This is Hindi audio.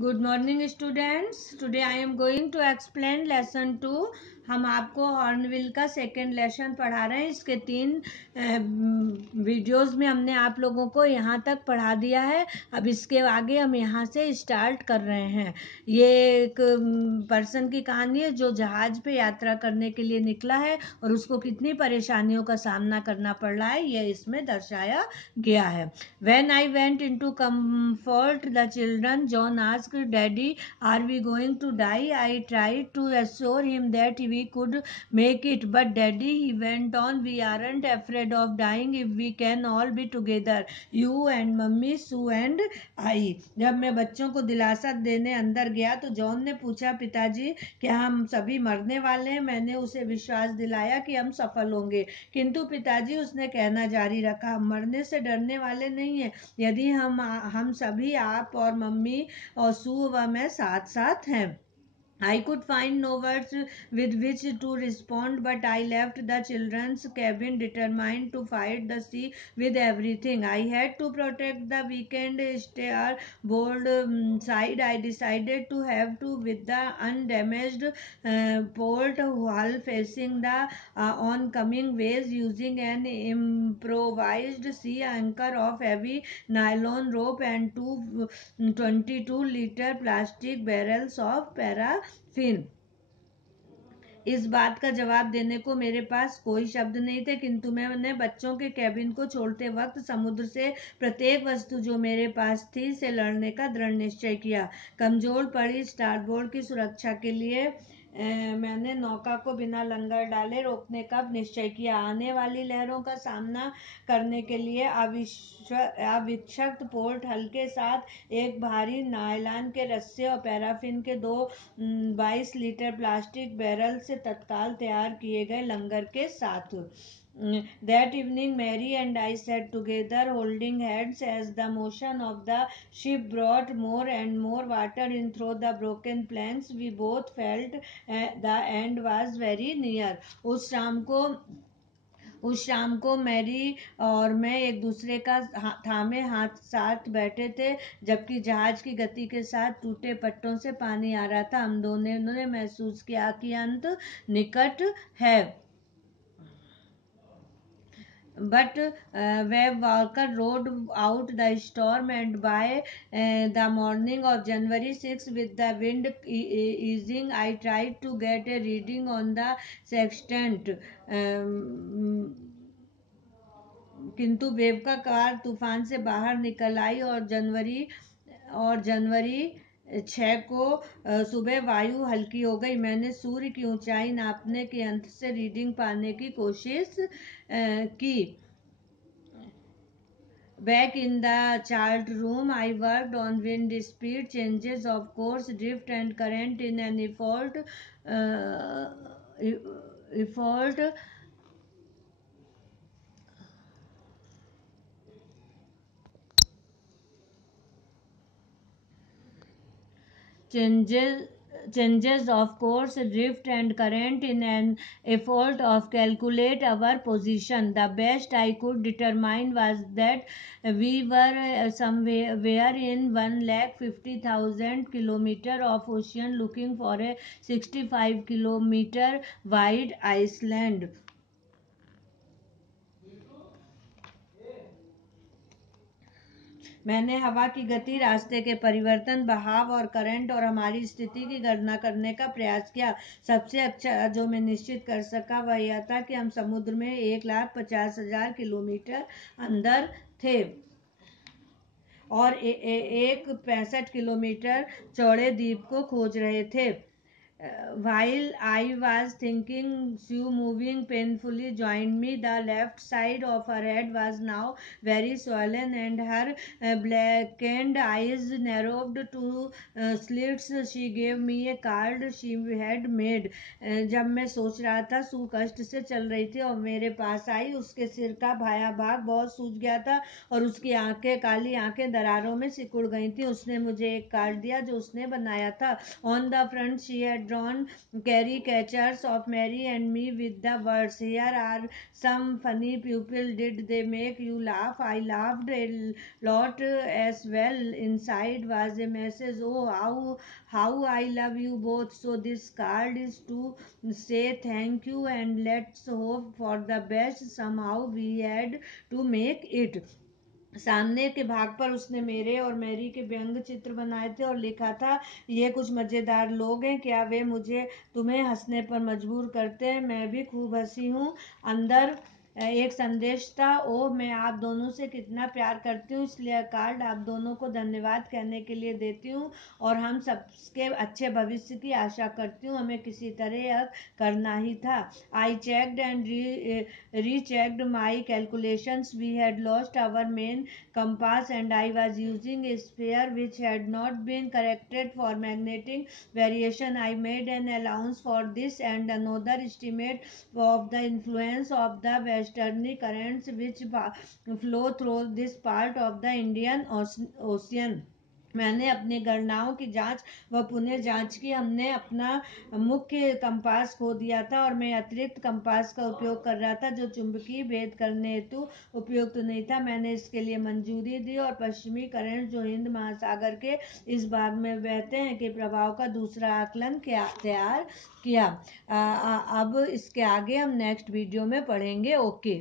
Good morning students. Today I am going to explain lesson 2। हम आपको हॉर्नबिल का सेकेंड लेसन पढ़ा रहे हैं। इसके 3 वीडियोस में हमने आप लोगों को यहाँ तक पढ़ा दिया है। अब इसके आगे हम यहाँ से स्टार्ट कर रहे हैं। ये एक पर्सन की कहानी है जो जहाज पे यात्रा करने के लिए निकला है और उसको कितनी परेशानियों का सामना करना पड़ रहा है, ये इसमें दर्शाया गया है। When I went into comfort the children, John asked, Daddy, are we going to die? I tried to assure him that we could make it, but Daddy, he went on, we aren't afraid of dying if we can all be together. You and Mummy, Sue and I. जब मैं बच्चों को दिलासा देने अंदर गया तो जॉन ने पूछा, पिताजी क्या हम सभी मरने वाले हैं? मैंने उसे विश्वास दिलाया कि हम सफल होंगे, किंतु पिताजी, उसने कहना जारी रखा, हम मरने से डरने वाले नहीं है। यदि हम सभी, आप और मम्मी और सू व मैं साथ साथ हैं। I could find no words with which to respond, but I left the children's cabin determined to fight the sea with everything. I had to protect the weekend starboard side. I decided to have to with the undamaged port hull facing the oncoming waves, using an improvised sea anchor of heavy nylon rope and two 22-liter plastic barrels of paraffin. इस बात का जवाब देने को मेरे पास कोई शब्द नहीं थे, किंतु मैंने बच्चों के कैबिन को छोड़ते वक्त समुद्र से प्रत्येक वस्तु जो मेरे पास थी से लड़ने का दृढ़ निश्चय किया। कमजोर पड़ी स्टारबोर्ड की सुरक्षा के लिए मैंने नौका को बिना लंगर डाले रोकने का निश्चय किया। आने वाली लहरों का सामना करने के लिए अविक्षत पोर्ट हल के साथ एक भारी नायलॉन के रस्से और पैराफिन के 22 लीटर प्लास्टिक बैरल से तत्काल तैयार किए गए लंगर के साथ। That evening, Mary and I sat together, holding hands, as the motion of the ship brought more and more water in through the broken planks. We both felt the end was very near. उस शाम को मैरी और मैं एक दूसरे का थामे हाथ साथ बैठे थे, जबकि जहाज की गति के साथ टूटे पट्टों से पानी आ रहा था। हम दोनों ने महसूस किया कि अंत निकट है। But Webb Walker rode out the storm, and by the morning of January 6, with the wind easing, I tried to get a reading on the sextant. किंतु वेव का कार तूफान से बाहर निकल आई और जनवरी 6 को सुबह वायु हल्की हो गई। मैंने सूर्य की ऊंचाई नापने के यंत्र से रीडिंग पाने की कोशिश की। Back in the chart room, I worked on wind speed, changes of course, drift and current in an effort changes of course, drift and current in an effort of calculate our position. The best I could determine was that we were somewhere in 150,000 kilometer of ocean, looking for a 65-kilometer wide island. मैंने हवा की गति, रास्ते के परिवर्तन, बहाव और करंट और हमारी स्थिति की गणना करने का प्रयास किया। सबसे अच्छा जो मैं निश्चित कर सका वह यह था कि हम समुद्र में 1,50,000 किलोमीटर अंदर थे और एक 65 किलोमीटर चौड़े द्वीप को खोज रहे थे। While I was thinking, Sue, moving painfully, joined me. The left side of her head was now very swollen, and her blackened eyes narrowed to slits. She gave me a card she had made. जब मैं सोच रहा था, सू कष्ट से चल रही थी और मेरे पास आई। उसके सिर का बायां भाग बहुत सूज गया था और उसकी काली आंखें दरारों में सिकुड़ गई थी। उसने मुझे एक कार्ड दिया जो उसने बनाया था। On the front she had drawn caricatures of Mary and me with the words, "Here are some funny people. Did they make you laugh?" I laughed a lot as well. Inside was a message, "Oh, how I love you both." So this card is to say thank you and let's hope for the best. Somehow we had to make it. सामने के भाग पर उसने मेरे और मैरी के व्यंग चित्र बनाए थे और लिखा था, ये कुछ मज़ेदार लोग हैं, क्या वे मुझे तुम्हें हंसने पर मजबूर करते हैं? मैं भी खूब हंसी हूँ। अंदर एक संदेश था, ओह मैं आप दोनों से कितना प्यार करती हूँ, इसलिए कार्ड आप दोनों को धन्यवाद कहने के लिए देती हूँ और हम सबके अच्छे भविष्य की आशा करती हूँ। हमें किसी तरह यह करना ही था। I checked and rechecked my calculations. We had lost our main compass and I was using a sphere which had not been corrected for magnetic variation. I made an allowance for this and another estimate of the influence of the westerly currents which flow through this part of the Indian Ocean. मैंने अपनी गणनाओं की जांच व पुनः जांच की। हमने अपना मुख्य कंपास खो दिया था और मैं अतिरिक्त कंपास का उपयोग कर रहा था जो चुंबकीय भेद करने हेतु उपयुक्त नहीं था। मैंने इसके लिए मंजूरी दी और पश्चिमी करंट जो हिंद महासागर के इस भाग में बहते हैं के प्रभाव का दूसरा आकलन तैयार किया। अब इसके आगे हम नेक्स्ट वीडियो में पढ़ेंगे। ओके।